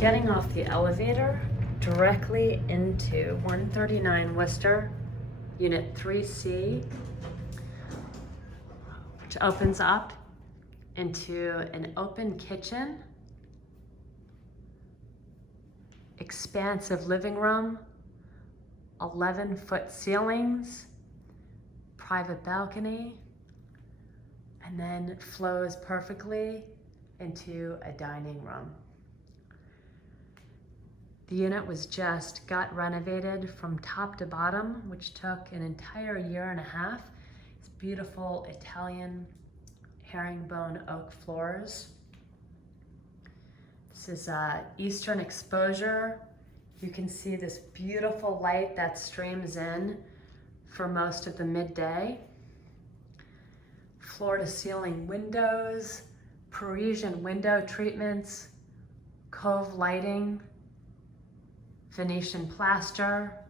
getting off the elevator directly into 139 Wooster, Unit 3C, which opens up into an open kitchen, expansive living room, 11-foot ceilings, private balcony, and then flows perfectly into a dining room. The unit was just got renovated from top to bottom, which took an entire year and a half. It's beautiful Italian herringbone oak floors. This is eastern exposure. You can see this beautiful light that streams in for most of the midday. Floor to ceiling windows, Parisian window treatments, cove lighting, Venetian plaster.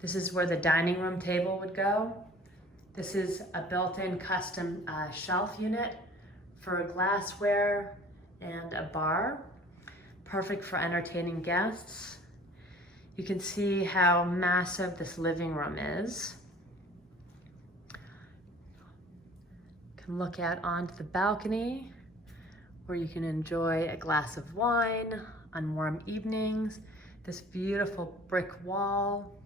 This is where the dining room table would go. This is a built-in custom shelf unit for glassware and a bar. Perfect for entertaining guests. You can see how massive this living room is. You can look out onto the balcony where you can enjoy a glass of wine on warm evenings. This beautiful brick wall.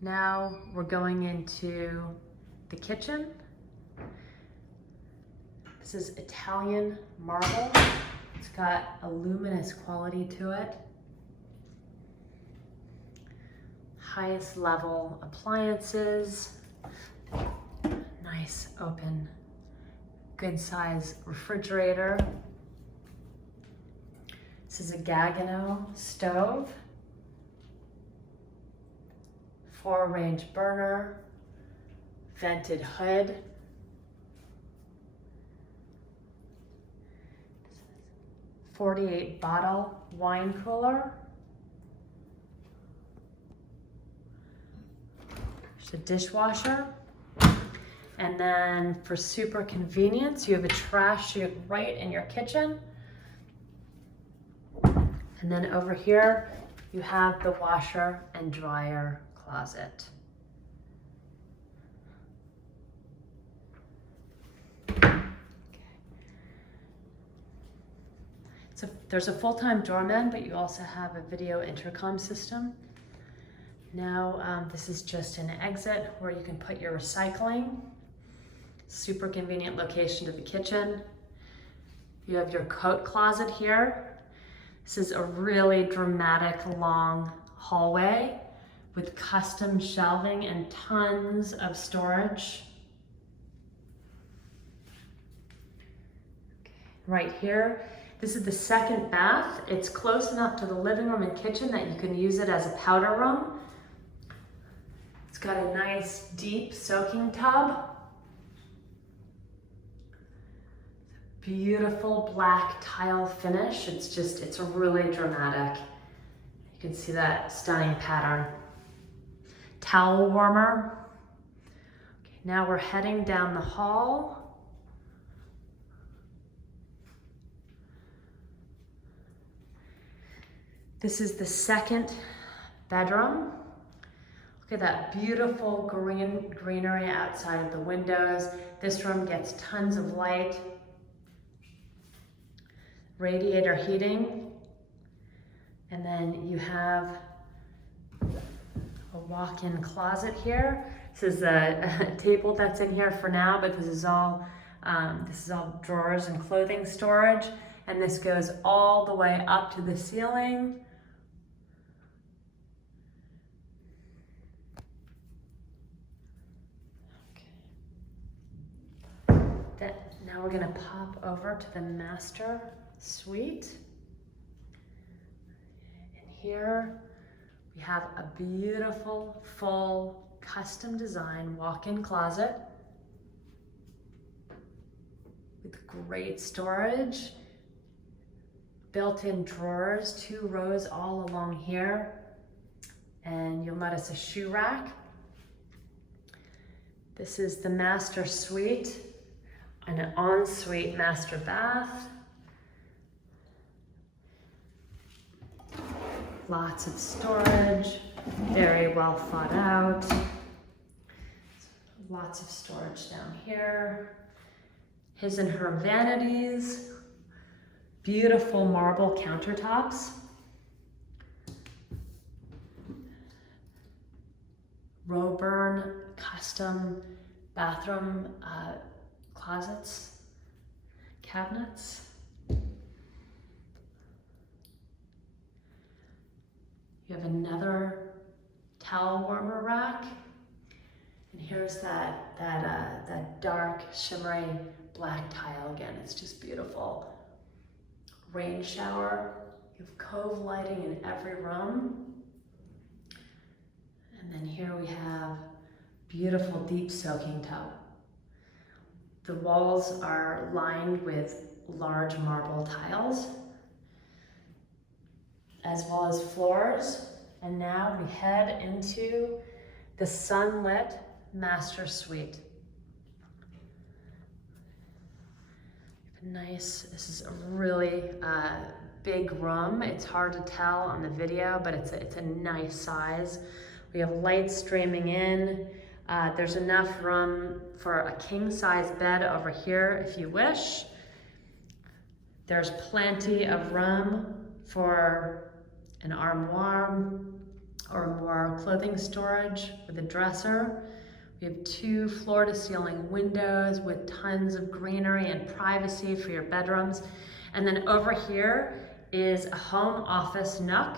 Now we're going into the kitchen. This is Italian marble. It's got a luminous quality to it. Highest level appliances. Nice open, good size refrigerator. This is a Gaggenau stove. 4-range burner, vented hood. 48 bottle wine cooler. There's a dishwasher. And then for super convenience, you have a trash chute right in your kitchen. And then over here, you have the washer and dryer closet. So there's a full-time doorman, but you also have a video intercom system. Now this is just an exit where you can put your recycling. Super convenient location to the kitchen. You have your coat closet here. This is a really dramatic long hallway with custom shelving and tons of storage. Right here, this is the second bath. It's close enough to the living room and kitchen that you can use it as a powder room. It's got a nice deep soaking tub. Beautiful black tile finish. It's really dramatic. You can see that stunning pattern. Towel warmer. Okay, now we're heading down the hall. This is the second bedroom. Look at that beautiful greenery outside of the windows. This room gets tons of light. Radiator heating. And then you have a walk-in closet here. This is a table that's in here for now, but this is all drawers and clothing storage. And this goes all the way up to the ceiling. Okay. Now we're gonna pop over to the master suite. And here we have a beautiful, full, custom design walk-in closet with great storage, built-in drawers, 2 rows all along here, and you'll notice a shoe rack. This is the master suite. and an ensuite master bath. Lots of storage, very well thought out. Lots of storage down here. His and her vanities. Beautiful marble countertops. Roburn custom bathroom closets, cabinets. You have another towel warmer rack. And here's that dark, shimmery black tile again. It's just beautiful. Rain shower. You have cove lighting in every room. And then here we have beautiful deep soaking tub. The walls are lined with large marble tiles, as well as floors. And now we head into the sunlit master suite. Nice, this is a really big room. It's hard to tell on the video, but it's a nice size. We have lights streaming in. There's enough room for a king-size bed over here if you wish. There's plenty of room for an armoire or more clothing storage with a dresser. We have 2 floor-to-ceiling windows with tons of greenery and privacy for your bedrooms. And then over here is a home office nook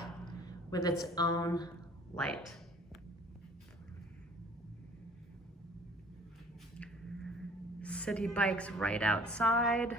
with its own light. City bikes right outside.